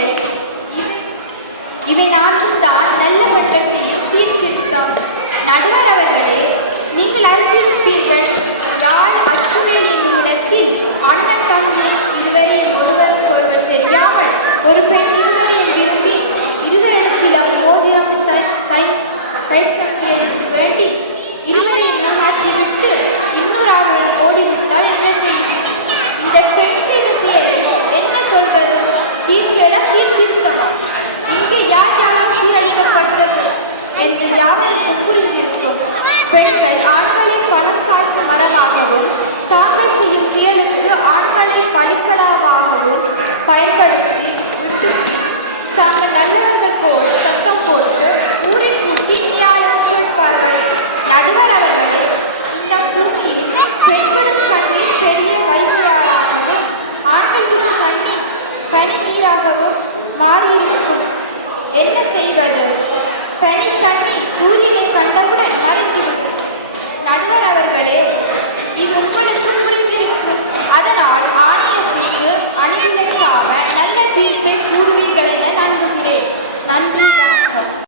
இல்லை. இவை நான்கும் தான் நல்ல மக்கள் செய்யும் சீர்திருத்தம். நடுவர் அவர்களே, நீங்கள் அறிந்திருப்பீர்கள், யாழ் அச்சுவேல் என்னும் இடத்தில் அண்ணன் தம்பி இருவரையும் ஒருவருக்கு ஒருவர் தெரியாமல் ஒரு பெண் இருவரையும் விரும்பி இருவரிடத்திலும் மோதிரம் கைச்சங்கிலே வேண்டி இருவரையும் மாற்றிவிட்டு இன்னொரு ஆளுடன் ஓடிவிட்டால் என்ன செய்யும்? இந்த பெண் செய்த செயலை என்ன சொல்வது? சீர்கேடா சீர்திருத்தமா? இங்கே யார் யாரும் சீரழிக்கப்பட்டது என்று யாருக்கும் புரிந்திருக்கும். பெண்கள் ஆண்களை பணம் காட்டும் மரமாகவும் தாங்கள் செய்யும் செயலுக்கு ஆண்களை பழிக்கலாகவும் பயன்படுத்தி விட்டு தாங்கள் நல்லவர்கள் போல் சத்தம் போட்டு ஊரை கூட்டி நியாயம் கேட்பார்கள். நடுவர் அவர்களே, இந்த பூமியில் பெண்களும் கண்ணீர் பெரிய வைத்தியாராகவும் ஆண்களுக்கு தண்ணீர் பனி நீராகவும் மாறியிருக்கும். என்ன செய்வது? பனி தண்ணீர் சூரியனை கண்டவுடன் மறைந்துவிடும். நடுவர் அவர்களே, இது உங்களுக்கு புரிந்திருக்கும். அதனால் ஆணையத்திற்கு அணிவிலக்காக நல்ல தீர்ப்பை கூறுவீர்கள் என நம்புகிறேன். நன்றி.